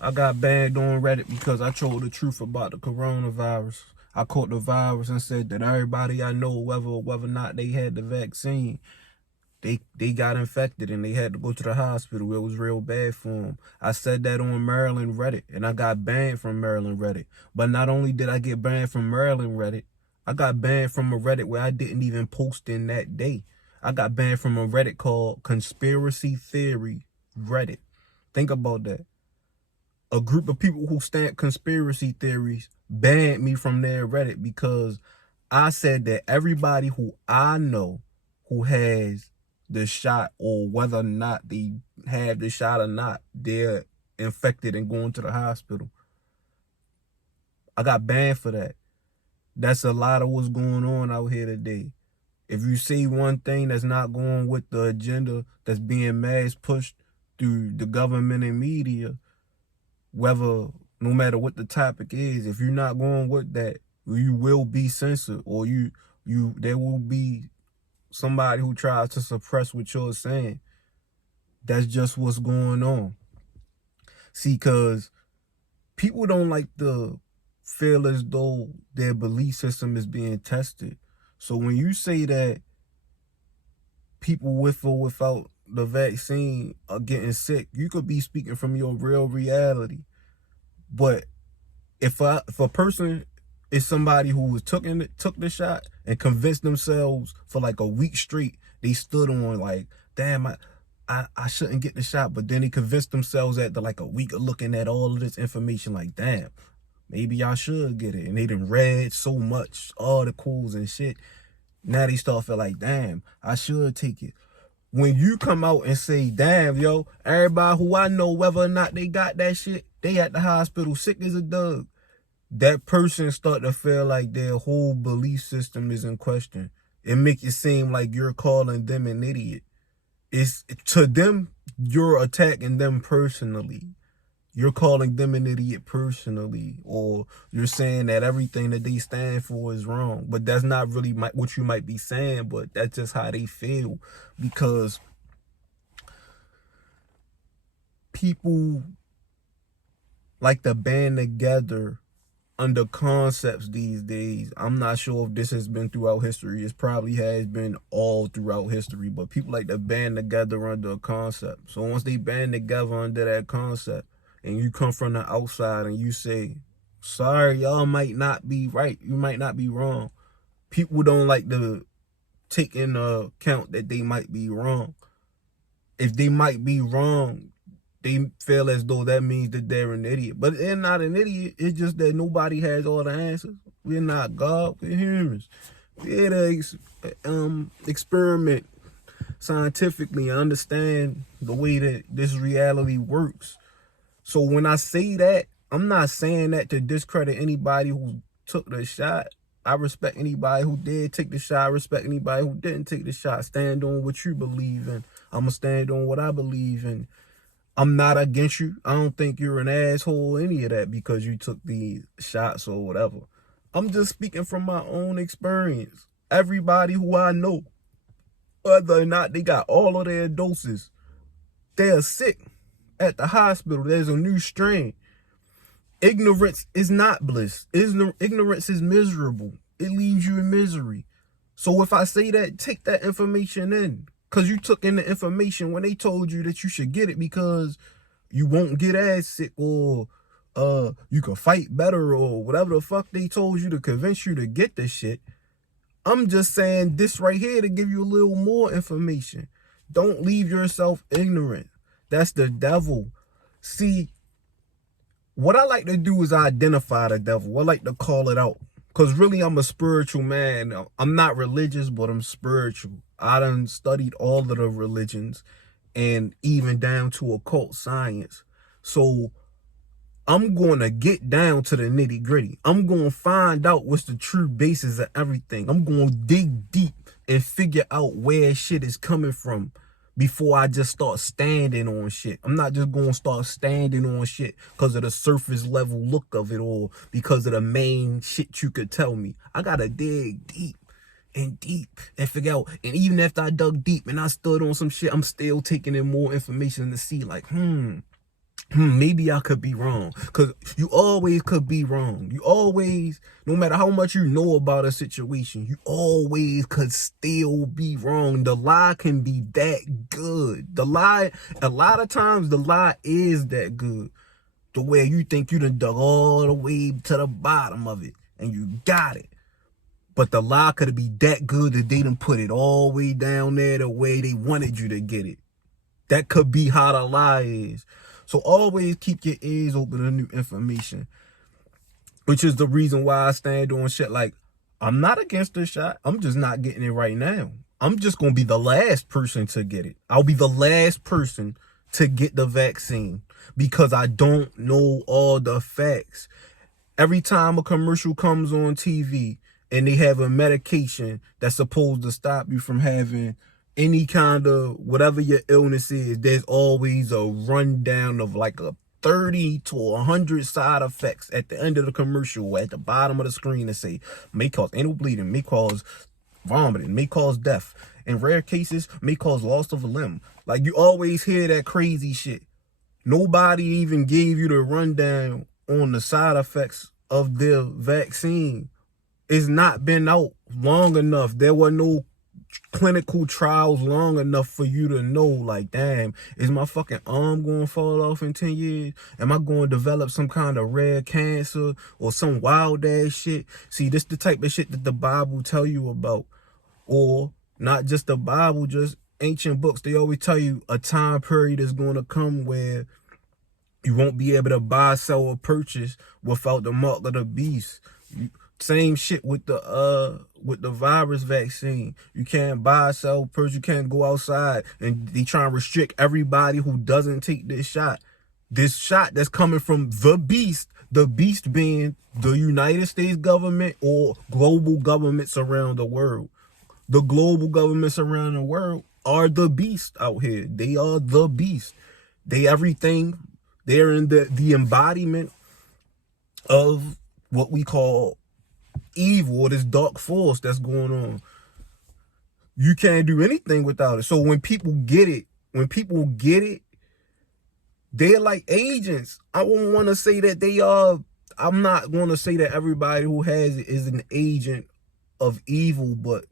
I got banned on Reddit because I told the truth about the coronavirus. I caught the virus and said that everybody I know, whether or not they had the vaccine, they got infected and they had to go to the hospital. It was real bad for them. I said that on Maryland Reddit, and I got banned from Maryland Reddit. But not only did I get banned from Maryland Reddit, I got banned from a Reddit where I didn't even post in that day. I got banned from a Reddit called Conspiracy Theory Reddit. Think about that. A group of people who stamp conspiracy theories banned me from their Reddit because I said that everybody who I know who has the shot, or whether or not they have the shot or not, they're infected and going to the hospital. I got banned for that. That's a lot of what's going on out here today. If you see one thing that's not going with the agenda that's being mass pushed through the government and media, whether, no matter what the topic is, if you're not going with that, you will be censored, or there will be somebody who tries to suppress what you're saying. That's just what's going on. See, because people don't like to feel as though their belief system is being tested. So when you say that people with or without the vaccine are getting sick, you could be speaking from your real reality. But if a person is somebody who took the shot and convinced themselves for like a week straight, they stood on like, damn, I shouldn't get the shot, but then they convinced themselves after like a week of looking at all of this information, like, damn, maybe I should get it. And they done read so much articles and shit. Now they start feel like, damn, I should take it. When you come out and say, damn, yo, everybody who I know, whether or not they got that shit, they at the hospital sick as a dog, that person start to feel like their whole belief system is in question. It make it seem like you're calling them an idiot. It's, to them, you're attacking them personally. You're calling them an idiot personally, or you're saying that everything that they stand for is wrong. But that's not really what you might be saying, but that's just how they feel, because people like to band together under concepts these days. I'm not sure if this has been throughout history. It probably has been all throughout history, but people like to band together under a concept. So once they band together under that concept, and you come from the outside and you say, sorry, y'all might not be right, you might not be wrong, people don't like to take into account that they might be wrong. If they might be wrong, they feel as though that means that they're an idiot. But they're not an idiot. It's just that nobody has all the answers. We're not God. We're humans. We're here to experiment scientifically and understand the way that this reality works. So when I say that, I'm not saying that to discredit anybody who took the shot. I respect anybody who did take the shot. I respect anybody who didn't take the shot. Stand on what you believe in. I'm going to stand on what I believe in. I'm not against you. I don't think you're an asshole or any of that because you took the shots or whatever. I'm just speaking from my own experience. Everybody who I know, whether or not they got all of their doses, they're sick at the hospital. There's a new strain. Ignorance is not bliss. Ignorance is miserable. It leaves you in misery. So if I say that, take that information in. Because you took in the information when they told you that you should get it because you won't get as sick, or you can fight better, or whatever the fuck they told you to convince you to get this shit. I'm just saying this right here to give you a little more information. Don't leave yourself ignorant. That's the devil. See, what I like to do is identify the devil. I like to call it out. Because really, I'm a spiritual man. I'm not religious, but I'm spiritual. I done studied all of the religions, and even down to occult science. So I'm going to get down to the nitty gritty. I'm going to find out what's the true basis of everything. I'm going to dig deep and figure out where shit is coming from before I just start standing on shit. I'm not just going to start standing on shit because of the surface level look of it, or because of the main shit you could tell me. I got to dig deep and figure out. And even after I dug deep and I stood on some shit, I'm still taking in more information to see like, maybe I could be wrong. Because you always could be wrong. You always, no matter how much you know about a situation, you always could still be wrong. The lie can be that good. The lie, a lot of times the lie is that good. The way you think you done dug all the way to the bottom of it and you got it. But the lie could be that good that they done put it all the way down there the way they wanted you to get it. That could be how the lie is. So always keep your ears open to new information, which is the reason why I stand on shit like, I'm not against this shot. I'm just not getting it right now. I'm just going to be the last person to get it. I'll be the last person to get the vaccine because I don't know all the facts. Every time a commercial comes on TV and they have a medication that's supposed to stop you from having any kind of whatever your illness is, there's always a rundown of like a 30 to 100 side effects at the end of the commercial, at the bottom of the screen, that say may cause anal bleeding, may cause vomiting, may cause death. In rare cases, may cause loss of a limb. Like, you always hear that crazy shit. Nobody even gave you the rundown on the side effects of their vaccine. It's not been out long enough. There were no clinical trials long enough for you to know, like, damn, is my fucking arm going to fall off in 10 years? Am I going to develop some kind of rare cancer or some wild ass shit? See, this the type of shit that the Bible tell you about. Or not just the Bible, just ancient books. They always tell you a time period is going to come where you won't be able to buy, sell, or purchase without the mark of the beast. Same shit with the virus vaccine. You can't buy, sell, purchase. You can't go outside, and they try and restrict everybody who doesn't take this shot. This shot that's coming from the beast being the United States government or global governments around the world. The global governments around the world are the beast out here. They are the beast. They everything. They're in the embodiment of what we call evil, or this dark force that's going on. You can't do anything without it. So when people get it, they're like agents. I won't want to say that they are. I'm not going to say that everybody who has it is an agent of evil, but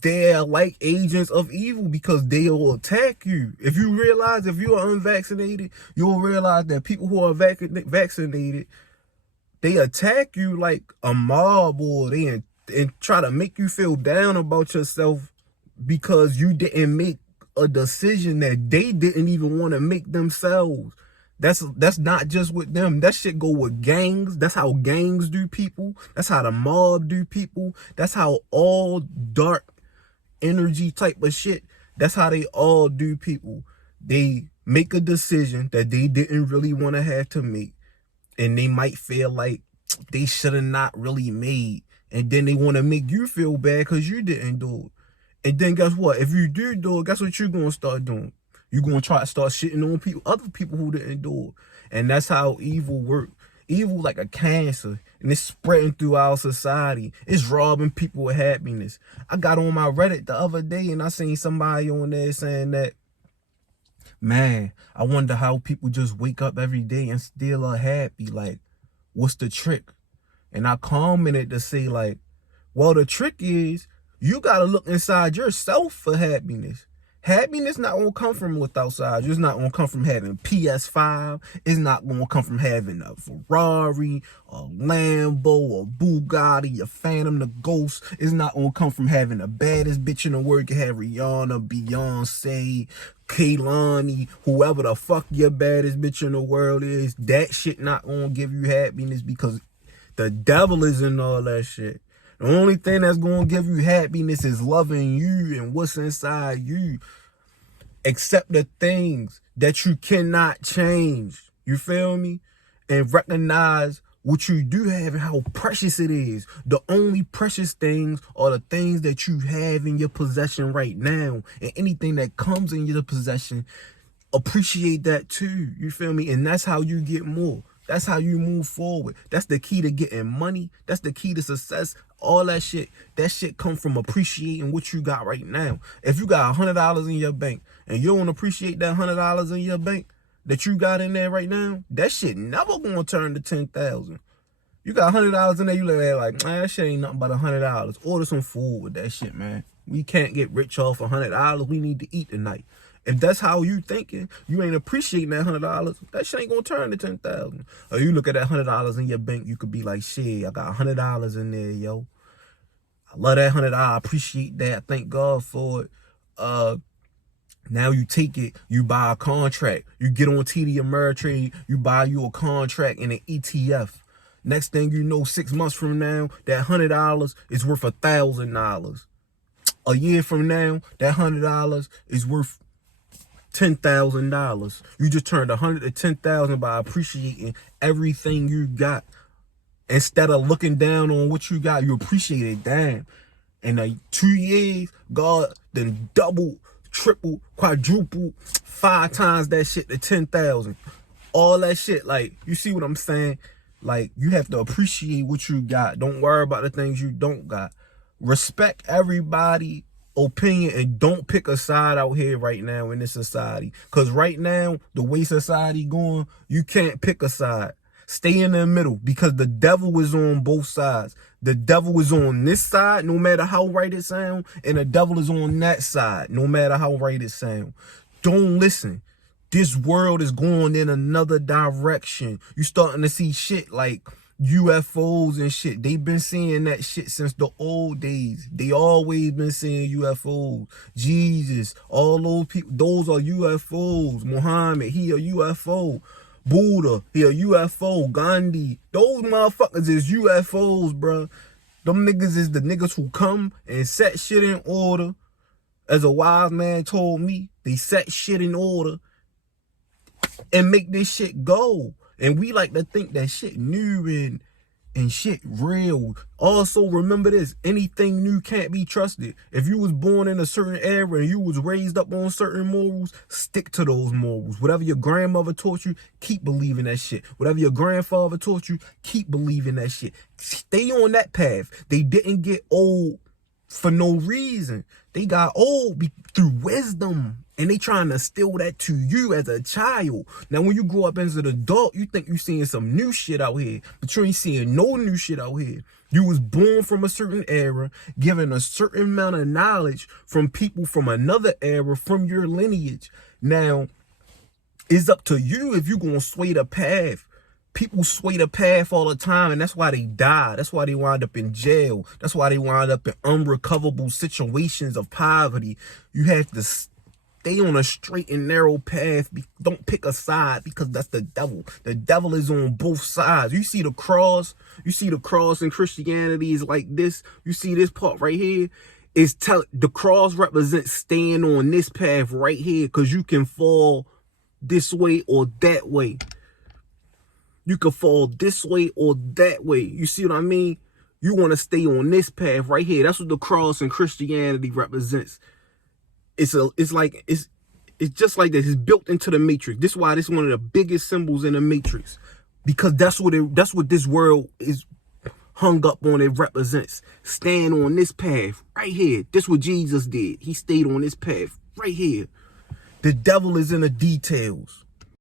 they're like agents of evil because they will attack you. If you realize, if you are unvaccinated, you'll realize that people who are vaccinated, they attack you like a mob, or they and try to make you feel down about yourself because you didn't make a decision that they didn't even want to make themselves. That's not just with them. That shit go with gangs. That's how gangs do people. That's how the mob do people. That's how all dark energy type of shit, that's how they all do people. They make a decision that they didn't really want to have to make, and they might feel like they should have not really made, and then they want to make you feel bad because you didn't do it. And then guess what? If you do it, guess what you're going to start doing? You're going to try to start shitting on people, other people who didn't do it. And that's how evil works. Evil like a cancer, and it's spreading through our society. It's robbing people of happiness. I got on my Reddit the other day and I seen somebody on there saying that, man, I wonder how people just wake up every day and still are happy. Like, what's the trick? And I commented to say, like, well, the trick is you got to look inside yourself for happiness. Happiness not going to come from what's outside. It's not going to come from having PS5. It's not going to come from having a Ferrari, a Lambo, a Bugatti, a Phantom, the Ghost. It's not going to come from having the baddest bitch in the world. You can have Rihanna, Beyonce, Kehlani, whoever the fuck your baddest bitch in the world is. That shit not going to give you happiness because the devil is in all that shit. The only thing that's going to give you happiness is loving you and what's inside you. Accept the things that you cannot change. You feel me? And recognize what you do have and how precious it is. The only precious things are the things that you have in your possession right now. And anything that comes in your possession, appreciate that too. You feel me? And that's how you get more. That's how you move forward. That's the key to getting money. That's the key to success. All that shit come from appreciating what you got right now. If you got $100 in your bank and you don't appreciate that $100 in your bank, that you got in there right now, that shit never gonna turn to 10,000. You got $100 in there, you look at it like, man, that shit ain't nothing but $100. Order some food with that shit, man. We can't get rich off $100. We need to eat tonight. If that's how you thinking, you ain't appreciating that $100, that shit ain't gonna turn to 10,000. Or you look at that $100 in your bank, you could be like, shit, I got $100 in there, yo. I love that $100. I appreciate that. Thank God for it. Now you take it, you buy a contract. You get on TD Ameritrade, you buy you a contract in an ETF. Next thing you know, 6 months from now, that $100 is worth $1,000. A year from now, that $100 is worth $10,000. You just turned 100 to 10,000 by appreciating everything you got. Instead of looking down on what you got, you appreciate it. Damn. In 2 years, God then double, triple, quadruple, 5 times that shit to 10,000. All that shit, like, you see what I'm saying? Like, you have to appreciate what you got. Don't worry about the things you don't got. Respect everybody's opinion and don't pick a side out here right now in this society. Because right now, the way society going, you can't pick a side. Stay in the middle because the devil is on both sides. The devil is on this side, no matter how right it sounds, and the devil is on that side, no matter how right it sounds. Don't listen. This world is going in another direction. You starting to see shit like UFOs and shit. They've been seeing that shit since the old days. They always been seeing UFOs. Jesus, all those people, those are UFOs. Muhammad, he a UFO. Buddha, he a UFO. Gandhi, those motherfuckers is UFOs, bro. Them niggas is the niggas who come and set shit in order. As a wise man told me, they set shit in order and make this shit go. And we like to think that shit new and shit real. Also, remember this, anything new can't be trusted. If you was born in a certain era and you was raised up on certain morals, stick to those morals. Whatever your grandmother taught you, keep believing that shit. Whatever your grandfather taught you, keep believing that shit. Stay on that path. They didn't get old for no reason. They got old through wisdom. And they trying to steal that to you as a child. Now, when you grow up as an adult, you think you seeing some new shit out here. But you ain't seeing no new shit out here. You was born from a certain era, given a certain amount of knowledge from people from another era, from your lineage. Now, it's up to you if you going to sway the path. People sway the path all the time, and that's why they die. That's why they wind up in jail. That's why they wind up in unrecoverable situations of poverty. You have to stay on a straight and narrow path. Don't pick a side because that's the devil. The devil is on both sides. You see the cross? You see the cross in Christianity is like this. You see this part right here? The cross represents staying on this path right here because you can fall this way or that way. You can fall this way or that way. You see what I mean? You want to stay on this path right here. That's what the cross in Christianity represents. It's just like this. It's built into the matrix. This is why this is one of the biggest symbols in the matrix, because that's what this world is hung up on. It represents staying on this path right here. This is what Jesus did. He stayed on this path right here. The devil is in the details.